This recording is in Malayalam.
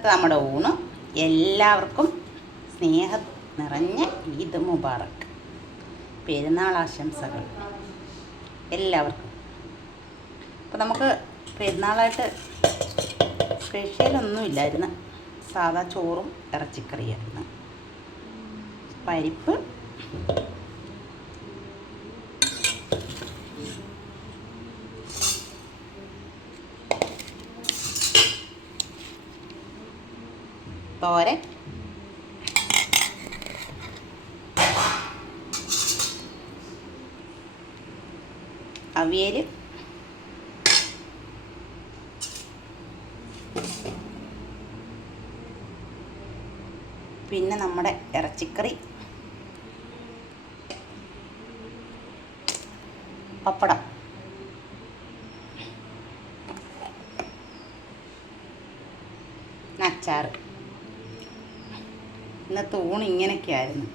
ഇന്നത്തെ നമ്മുടെ ഊണ്. എല്ലാവർക്കും സ്നേഹം നിറഞ്ഞ ഈദ് മുബാറക്ക്, പെരുന്നാൾ ആശംസകൾ എല്ലാവർക്കും. അപ്പോൾ നമുക്ക് പെരുന്നാളായിട്ട് സ്പെഷ്യലൊന്നുമില്ലായിരുന്നു, സാധാ ചോറും ഇറച്ചിക്കറിയായിരുന്നു. പരിപ്പ്, തോരൻ, അവിയൽ, പിന്നെ നമ്മുടെ ഇറച്ചിക്കറി, പപ്പടം, അച്ചാർ. ഇന്നത്തെ ഊണ് ഇങ്ങനെയൊക്കെയായിരുന്നു.